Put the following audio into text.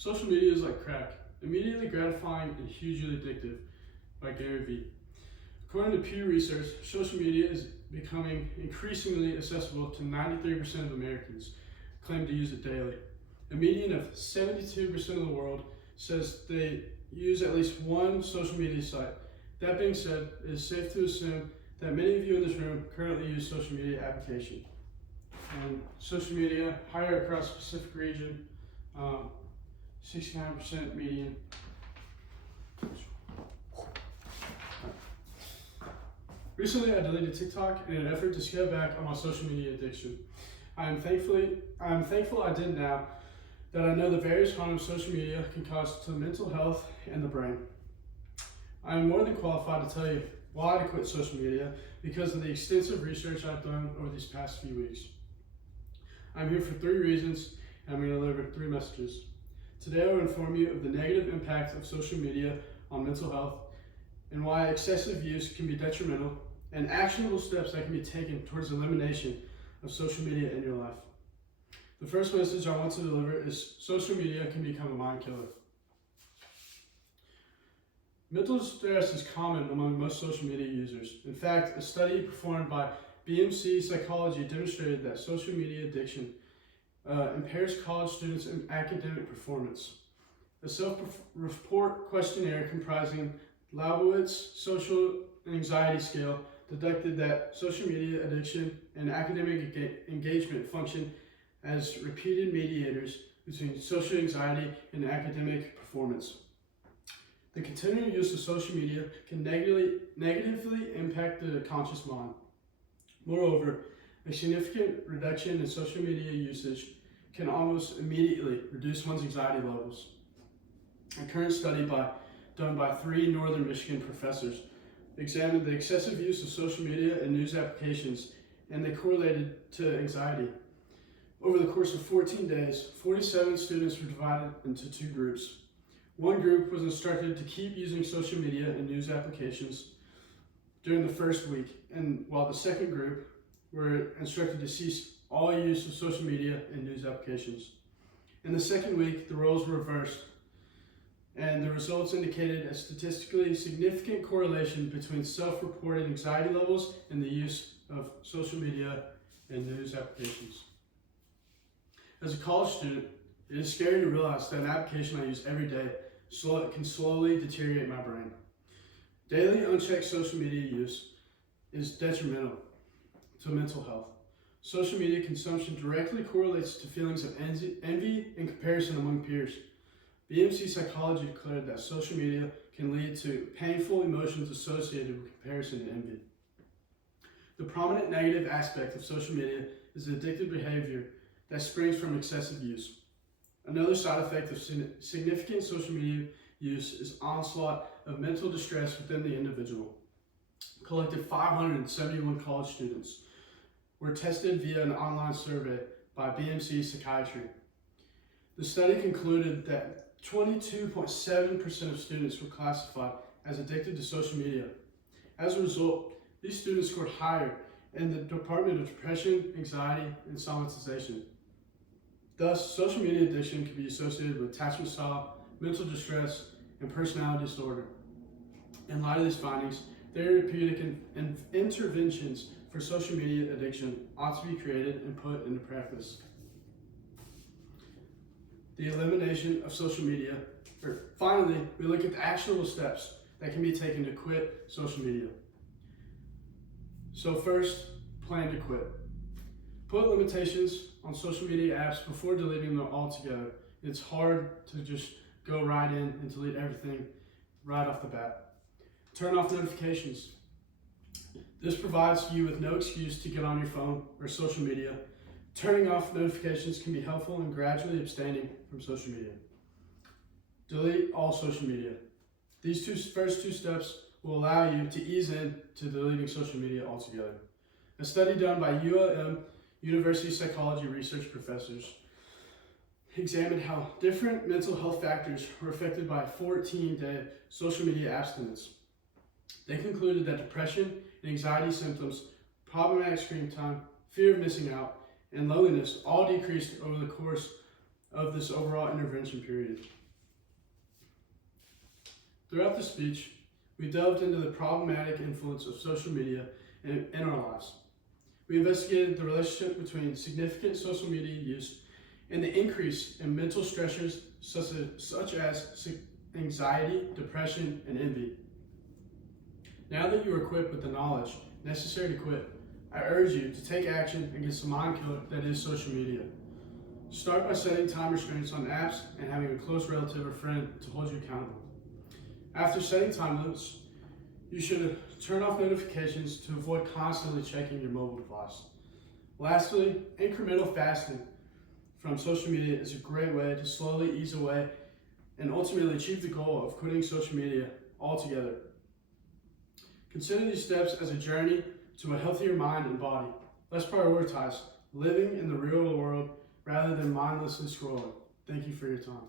Social media is like crack, immediately gratifying and hugely addictive, by Gary Vee. According to Pew Research, social media is becoming increasingly accessible to 93% of Americans claim to use it daily. A median of 72% of the world says they use at least one social media site. That being said, it is safe to assume that many of you in this room currently use social media application. And social media higher across the Pacific region, 69% median. Recently, I deleted TikTok in an effort to scale back on my social media addiction. I'm thankful I did now that I know the various harms social media can cause to mental health and the brain. I am more than qualified to tell you why to quit social media because of the extensive research I've done over these past few weeks. I'm here for 3 reasons, and I'm going to deliver 3 messages. Today I will inform you of the negative impact of social media on mental health and why excessive use can be detrimental, and actionable steps that can be taken towards elimination of social media in your life. The first message I want to deliver is social media can become a mind killer. Mental stress is common among most social media users. In fact, a study performed by BMC Psychology demonstrated that social media addiction impairs college students' academic performance. A self-report questionnaire comprising Labowitz Social Anxiety Scale deducted that social media addiction and academic engagement function as repeated mediators between social anxiety and academic performance. The continual use of social media can negatively impact the conscious mind. Moreover, a significant reduction in social media usage can almost immediately reduce one's anxiety levels. A current study done by 3 Northern Michigan professors examined the excessive use of social media and news applications, and they correlated to anxiety. Over the course of 14 days, 47 students were divided into 2 groups. One group was instructed to keep using social media and news applications during the first week, and while the second group were instructed to cease all use of social media and news applications. In the second week, the roles were reversed, and the results indicated a statistically significant correlation between self-reported anxiety levels and the use of social media and news applications. As a college student, it is scary to realize that an application I use every day can slowly deteriorate my brain. Daily unchecked social media use is detrimental to mental health. Social media consumption directly correlates to feelings of envy and comparison among peers. BMC Psychology declared that social media can lead to painful emotions associated with comparison and envy. The prominent negative aspect of social media is addictive behavior that springs from excessive use. Another side effect of significant social media use is onslaught of mental distress within the individual. Collected 571 college students were tested via an online survey by BMC Psychiatry. The study concluded that 22.7% of students were classified as addicted to social media. As a result, these students scored higher in the Department of Depression, Anxiety, and Somatization. Thus, social media addiction can be associated with attachment style, mental distress, and personality disorder. In light of these findings, therapeutic interventions for social media addiction ought to be created and put into practice. The elimination of social media. Finally, we look at the actionable steps that can be taken to quit social media. So first, plan to quit. Put limitations on social media apps before deleting them altogether. It's hard to just go right in and delete everything right off the bat. Turn off notifications. This provides you with no excuse to get on your phone or social media. Turning off notifications can be helpful in gradually abstaining from social media. Delete all social media. These first two steps will allow you to ease into deleting social media altogether. A study done by ULM University Psychology research professors examined how different mental health factors were affected by 14-day social media abstinence. They concluded that depression and anxiety symptoms, problematic screen time, fear of missing out, and loneliness all decreased over the course of this overall intervention period. Throughout the speech, we delved into the problematic influence of social media in our lives. We investigated the relationship between significant social media use and the increase in mental stressors such as anxiety, depression, and envy. Now that you are equipped with the knowledge necessary to quit, I urge you to take action against the mind killer that is social media. Start by setting time restraints on apps and having a close relative or friend to hold you accountable. After setting time limits, you should turn off notifications to avoid constantly checking your mobile device. Lastly, incremental fasting from social media is a great way to slowly ease away and ultimately achieve the goal of quitting social media altogether. Consider these steps as a journey to a healthier mind and body. Let's prioritize living in the real world rather than mindlessly scrolling. Thank you for your time.